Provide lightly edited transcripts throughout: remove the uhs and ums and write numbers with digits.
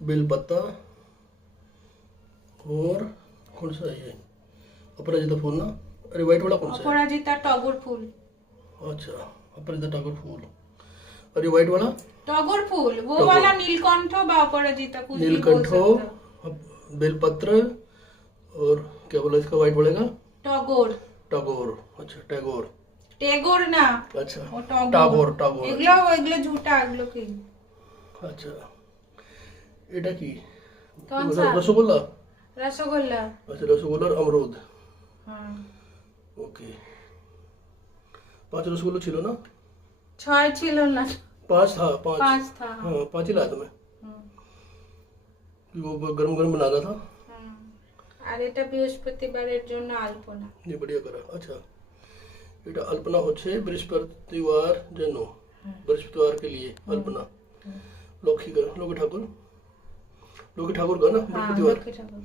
बेलपत्ता और कौन सा है ये? अपराजिता फूल ना? अरे व्हाइट वाला कौन सा है? अपराजिता टगोर फूल। अच्छा, अपराजिता टगोर फूल। अरे व्हाइट वाला? टगोर फूल वो टगोर। वाला नीलकंठ व अपराजिता कुछ भी बोल नीलकंठ, सकते हो। बेलपत्र और क्या बोला इसका व्हाइट बोलेगा? टगोर। टगोर। अच्छा, टैगोर। टेगोर ना, अच्छा, ও টগর। টাগোর টাগোর। এগুলো ঝুটা, এগুলো কি? আচ্ছা, এটা কি? কোন সা? রসগোল্লা? রসগোল্লা। আচ্ছা, রসগোল্লার অমরুদ। হ্যাঁ। ওকে, 5 रसगुल्ला ছিল না? 6 ছিল না, 5 था, 5। 5 था। हाँ, 5 ही लाया था मैं, হুম, वो गरम गरम बनाना था। হুম। আর এটা বৃহস্পতিবারের জন্য আলপনা। ये बढ़िया करा। अच्छा, এটা अल्पना হচ্ছে বৃহস্পতিবার জন্য, বৃহস্পতিবার के लिए अल्पना। लक्ष्मी ठाकुर, लक्ष्मी ठाकुर का ना हाँ, बृहस्पतिवार। লক্ষ্মী ঠাকুর।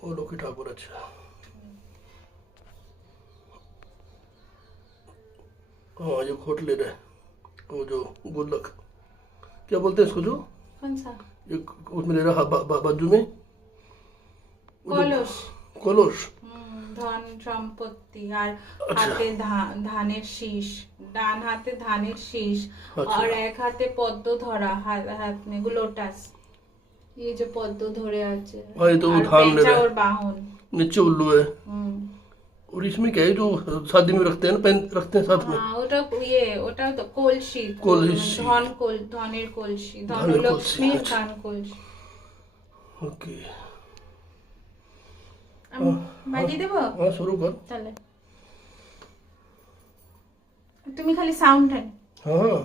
ओ लक्ष्मी ठाकुर। अच्छा, हाँ ये घोट ले रहे हैं, वो जो गुल्लक क्या बोलते हैं इसको, जो কোন সা? ये उसमें ले रहा बाजू में কলস। कलश। ধন সম্পত্তি আর আচ্ছা। হাতে ধানের শীষ, ডান হাতে ধানের শীষ আচ্ছা। আর এক হাতে পদ্ম ধরা, হাত में लोटस, ये जो पद्म ধরে আছে। हाँ, ये तो আর धान ले পেঁচা रहे और हैं। বাহন। नीचे उल्लू है। হুম। और इसमें क्या है जो शादी में रखते हैं ना, पेन रखते हैं साथ में। হ্যাঁ, ওটা তো কলসি। কলসি। ধনের কলসি, ধনের ধনলক্ষ্মীর কলসি, আচ্ছা। ধান কলসি। ओके, আমি বাজিয়ে দেবো हाँ शुरू कर। তাহলে, তুমি খালি সাউন্ড हाँ,